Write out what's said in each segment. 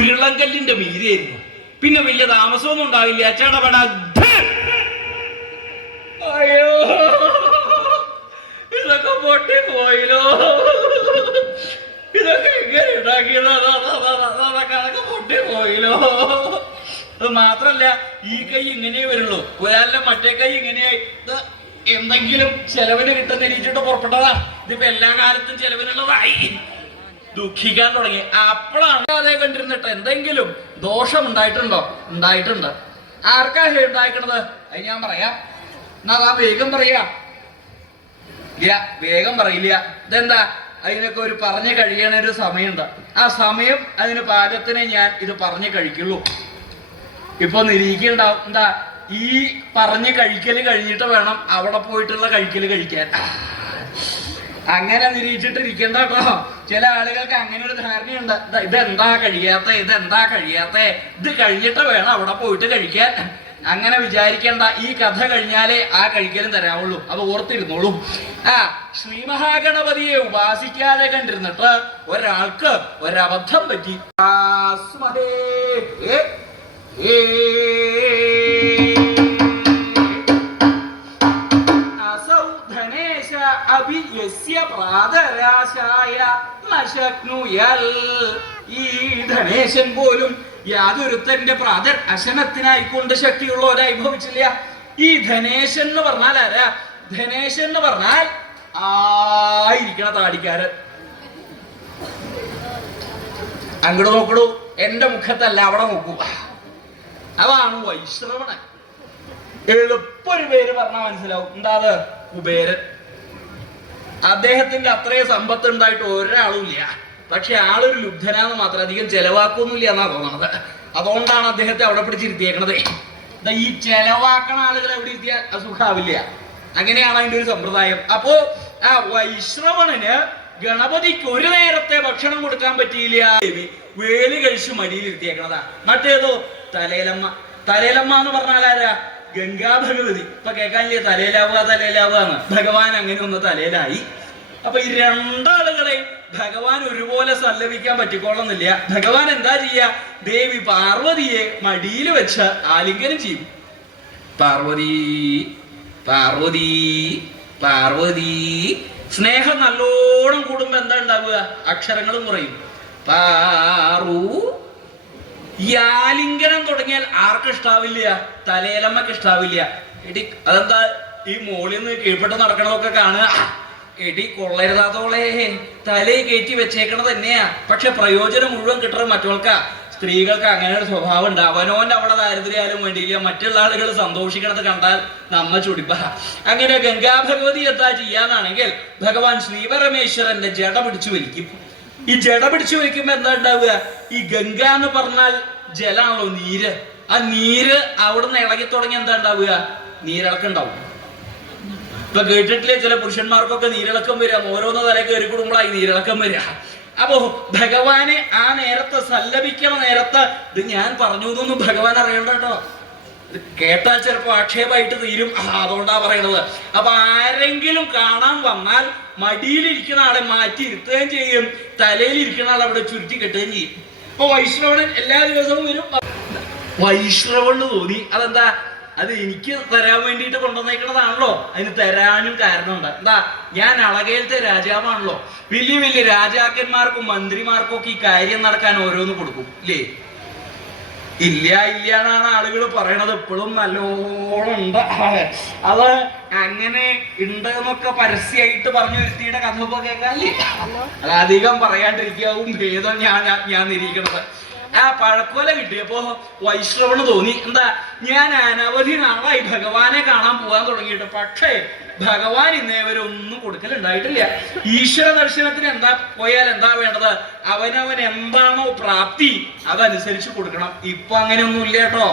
ഉരുളങ്കല്ലിന്റെ മീരായിരുന്നു. പിന്നെ വലിയ താമസമൊന്നും ഉണ്ടാവില്ല. ചടപട. അയ്യോ, ഇതൊക്കെ പൊട്ടി പോയില്ലോ. ഇതൊക്കെ എങ്ങനെ ഉണ്ടാക്കിയതൊക്കെ പൊട്ടി പോയില്ലോ. അത് മാത്രല്ല, ഈ കൈ ഇങ്ങനെ വരുള്ളൂ, ഒരാളുടെ മറ്റേ കൈ ഇങ്ങനെയായി. എന്തെങ്കിലും ചെലവിന് കിട്ടുന്ന രീതിയിട്ട് പുറപ്പെട്ടതാ. ഇതിപ്പോ എല്ലാ കാലത്തും ചെലവിനുള്ളതായി. ദുഃഖിക്കാൻ തുടങ്ങി. അപ്പോഴാണ് അതേ കണ്ടിരുന്നിട്ട് എന്തെങ്കിലും ദോഷം ഉണ്ടായിട്ടുണ്ടോ? ഉണ്ടായിട്ടുണ്ട്. ആർക്കാ ഉണ്ടായിക്കണത്? അത് ഞാൻ പറയാം. എന്നാ വേഗം പറയാ. ഇല്ല, വേഗം പറയില്ല. ഇതെന്താ, അതിനൊക്കെ ഒരു പറഞ്ഞു കഴിയണ ഒരു സമയമുണ്ട്. ആ സമയം അതിന് പാകത്തിനെ ഞാൻ ഇത് പറഞ്ഞു കഴിക്കുള്ളൂ. ഇപ്പൊ നിരീക്കുണ്ടാവും. എന്താ, ഈ പറഞ്ഞ് കഴിക്കല് കഴിഞ്ഞിട്ട് വേണം അവിടെ പോയിട്ടുള്ള കഴിക്കല് കഴിക്കാൻ. അങ്ങനെ നിരീക്ഷിച്ചിട്ടിരിക്കണ്ട കേട്ടോ. ചില ആളുകൾക്ക് അങ്ങനെ ഒരു ധാരണയുണ്ട്. ഇതെന്താ കഴിയാത്ത, ഇതെന്താ കഴിയാത്ത, ഇത് കഴിഞ്ഞിട്ട് വേണം അവിടെ പോയിട്ട് കഴിക്കാൻ. അങ്ങനെ വിചാരിക്കേണ്ട. ഈ കഥ കഴിഞ്ഞാലേ ആ കഴിക്കലും തരാവുള്ളൂ. അത് ഓർത്തിരുന്നോളൂ. ശ്രീ മഹാഗണപതിയെ ഉപാസിക്കാതെ കണ്ടിരുന്നിട്ട് ഒരാൾക്ക് ഒരബദ്ധം പറ്റി. ഈ ധനേശൻ പോലും യാതൊരുത്തന്റെ പ്രാതർ അശനത്തിനായിക്കൊണ്ട് ശക്തിയുള്ളവരായി ഭവിച്ചില്ല. ഈ ധനേശൻ എന്ന് പറഞ്ഞാൽ ആരാ? ധനേശൻ എന്ന് പറഞ്ഞാൽ ആയിരിക്കണ താടിക്കാരൻ. അങ്ങോട്ട് നോക്കണു, എന്റെ മുഖത്തല്ല, അവിടെ നോക്കൂ. അതാണ് വൈശ്രവണൻ. എളുപ്പൊരു പേര് പറഞ്ഞാൽ മനസ്സിലാവും. എന്താ അത്? കുബേരൻ. അദ്ദേഹത്തിന്റെ അത്രയും സമ്പത്ത് ഉണ്ടായിട്ട് ഒരാളും ഇല്ല. പക്ഷെ ആളൊരു ലുബ്ധനാന്ന് മാത്രം, അധികം ചെലവാക്കൊന്നുമില്ല എന്നാ തോന്നണത്. അതുകൊണ്ടാണ് അദ്ദേഹത്തെ അവിടെ പിടിച്ചിരുത്തിയേക്കണത്. ഈ ചെലവാക്കണ ആളുകൾ എവിടെ ഇരുത്തിയാൽ അസുഖാവില്ല. അങ്ങനെയാണ് അതിന്റെ ഒരു സമ്പ്രദായം. അപ്പോ ആ വൈശ്രവണന് ഗണപതിക്ക് ഒരു നേരത്തെ ഭക്ഷണം കൊടുക്കാൻ പറ്റിയില്ല. വേലി കഴിച്ച് മടിയിലിരുത്തിയേക്കണതാ. മറ്റേതോ തലേലമ്മ. തലേലമ്മ എന്ന് പറഞ്ഞാൽ ആരാ? ഗംഗാ ഭഗവതി. ഇപ്പൊ കേൾക്കാനില്ലേ തലേലാവുക തലേലാവുകന്ന്? ഭഗവാൻ അങ്ങനെ ഒന്ന് തലേലായി. അപ്പൊ ഈ രണ്ടാളുകളെയും ഭഗവാൻ ഒരുപോലെ സല്ലപിക്കാൻ പറ്റിക്കൊള്ളുന്നില്ല. ഭഗവാൻ എന്താ ചെയ്യാ? ദേവി പാർവതിയെ മടിയിൽ വെച്ച് ആലിംഗനം ചെയ്യും. പാർവതി പാർവതി പാർവതി. സ്നേഹം നല്ലോണം കൂടുമ്പോ എന്താ ഉണ്ടാവുക? അക്ഷരങ്ങളും കുറയും. പാറു. ഈ ആലിംഗനം തുടങ്ങിയാൽ ആർക്കും ഇഷ്ടാവില്ല? തലേലമ്മക്ക് ഇഷ്ടാവില്ല. എടി അതെന്താ ഈ മോളിൽ നിന്ന് കീഴ്പ്പെട്ട് നടക്കണതൊക്കെ കാണുക? എടി കൊള്ളരുതാത്തോളെ, തലയെ കയറ്റി വെച്ചേക്കണത് തന്നെയാ. പക്ഷെ പ്രയോജനം മുഴുവൻ കിട്ടുന്നത് മറ്റവൾക്കാ. സ്ത്രീകൾക്ക് അങ്ങനെ ഒരു സ്വഭാവം ഉണ്ട്. അവനോന്റെ അവിടെ ദാരിദ്ര്യാലും വേണ്ടിയില്ല, മറ്റുള്ള ആളുകൾ സന്തോഷിക്കണത് കണ്ടാൽ നമ്മ ചുടിപ്പ. അങ്ങനെ ഗംഗാ ഭഗവതി എന്താ ചെയ്യാന്നാണെങ്കിൽ ഭഗവാൻ ശ്രീപരമേശ്വരന്റെ ജട പിടിച്ചു വലിക്കും. ഈ ജട പിടിച്ചു വലിക്കുമ്പോ എന്താ ഉണ്ടാവുക? ഈ ഗംഗ എന്ന് പറഞ്ഞാൽ ജലാണല്ലോ, നീര്. ആ നീര് അവിടുന്ന് ഇളകി തുടങ്ങി എന്താ ഉണ്ടാവുക? നീരിളക്കം ഉണ്ടാവും. ഇപ്പൊ കേട്ടിട്ടില്ലേ, ചില പുരുഷന്മാർക്കൊക്കെ നീരിളക്കം വരിക. ഓരോന്ന് തല കയറി കൂടുമ്പോഴായി നീരിളക്കം വരിക. അപ്പോ ഭഗവാനെ ആ നേരത്തെ സല്ലപിക്കണ നേരത്ത് ഇത് ഞാൻ പറഞ്ഞു എന്നൊന്നും ഭഗവാൻ അറിയണ്ട കേട്ടോ. കേട്ടാൽ ചിലപ്പോ ആക്ഷേപമായിട്ട് തീരും. അതുകൊണ്ടാ പറയണത്. അപ്പൊ ആരെങ്കിലും കാണാൻ വന്നാൽ മടിയിലിരിക്കുന്ന ആളെ മാറ്റി ഇരുത്തുകയും ചെയ്യും, തലയിലിരിക്കുന്ന ആളെ അവിടെ ചുരുട്ടി കെട്ടുകയും ചെയ്യും. അപ്പൊ വൈഷ്ണവൻ എല്ലാ ദിവസവും വരും. വൈഷ്ണവന് തോന്നി അതെന്താ? അത് എനിക്ക് തരാൻ വേണ്ടിയിട്ട് കൊണ്ടുവന്നേക്കണതാണല്ലോ. അതിന് തരാനും കാരണമുണ്ട്. എന്താ? ഞാൻ അളകയിലത്തെ രാജാവാണല്ലോ. വലിയ വലിയ രാജാക്കന്മാർക്കും മന്ത്രിമാർക്കും ഒക്കെ ഈ കാര്യം നടക്കാൻ ഓരോന്ന് കൊടുക്കും ഇല്ലേ? ഇല്ല ഇല്ല എന്നാണ് ആളുകൾ പറയണത്. ഇപ്പോഴും നല്ലോണം ഉണ്ട്. അത് അങ്ങനെ ഉണ്ട് എന്നൊക്കെ പരസ്യമായിട്ട് പറഞ്ഞു വരുത്തിയുടെ കഥ ഇപ്പൊ കേൾക്കാല്ലേ? അത് അധികം പറയാണ്ടിരിക്കാവും ഭേദം ഞാൻ നിരീക്കണത്. ആ പഴക്കോല കിട്ടിയപ്പോ വൈഷ്ണവന് തോന്നി എന്താ, ഞാൻ അനവധി നാളായി ഭഗവാനെ കാണാൻ പോകാൻ തുടങ്ങിയിട്ട്, പക്ഷേ ഭഗവാൻ ഇന്നേവരെ ഒന്നും കൊടുക്കലുണ്ടായിട്ടില്ല. ഈശ്വര ദർശനത്തിന് എന്താ പോയാൽ എന്താ വേണ്ടത്? അവനവൻ എന്താണോ പ്രാപ്തി അതനുസരിച്ച് കൊടുക്കണം. ഇപ്പൊ അങ്ങനെയൊന്നും ഇല്ല കേട്ടോ.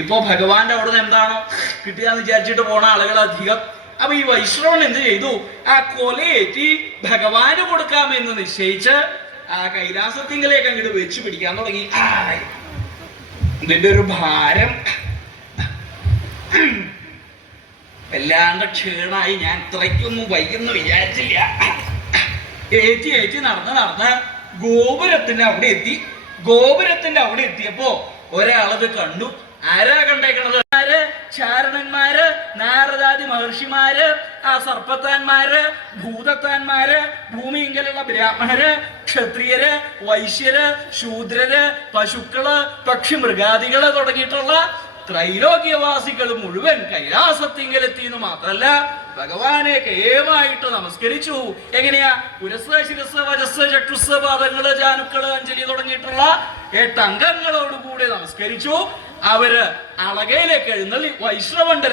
ഇപ്പൊ ഭഗവാന്റെ അവിടുന്ന് എന്താണോ കിട്ടിയാന്ന് വിചാരിച്ചിട്ട് പോണ ആളുകൾ അധികം. അപ്പൊ ഈ വൈഷ്ണവൻ എന്ത് ചെയ്തു? ആ കൊലയേറ്റി ഭഗവാന് കൊടുക്കാമെന്ന് നിശ്ചയിച്ച് ആ കൈലാസത്തിങ്കിലേക്ക് അങ്ങോട്ട് വെച്ച് പിടിക്കാൻ തുടങ്ങി. ഇതിന്റെ ഒരു ഭാരം വല്ലാണ്ട് ക്ഷീണായി. ഞാൻ ഇത്രയ്ക്കൊന്നും വൈകുന്നു വിചാരിച്ചില്ല. ഏറ്റി നടന്ന് ഗോപുരത്തിന് അവിടെ എത്തി. ഗോപുരത്തിന്റെ അവിടെ എത്തിയപ്പോ ഒരാളത് കണ്ടു. ആരാ കണ്ടേക്കണത്? ചാരണന്മാര്, നാരദാദി മഹർഷിമാര്, ആ സർപ്പത്താന്മാര്, ഭൂതത്താന്മാര്, ഭൂമിയിങ്കലുള്ള ബ്രാഹ്മണര്, ക്ഷത്രിയര്, വൈശ്യര്, ശൂദ്രര്, പശുക്കള്, പക്ഷി മൃഗാദികള് തുടങ്ങിയിട്ടുള്ള ത്രൈലോക്യവാസികൾ മുഴുവൻ കൈലാസത്തിങ്കലെത്തി എന്ന് മാത്രല്ല ഭഗവാനെ കേമായിട്ട് നമസ്കരിച്ചു. എങ്ങനെയാ? പുരസ്, ശിരസ്, വജസ്, ചക്ഷുസ്, പാദങ്ങള്, ജാനുക്കള്, അഞ്ജലി തുടങ്ങിയിട്ടുള്ള 8 അംഗങ്ങളോടുകൂടി നമസ്കരിച്ചു. അവര് അളകയിലേക്ക് എഴുന്നള്ളി വൈശ്രവണ്ഡ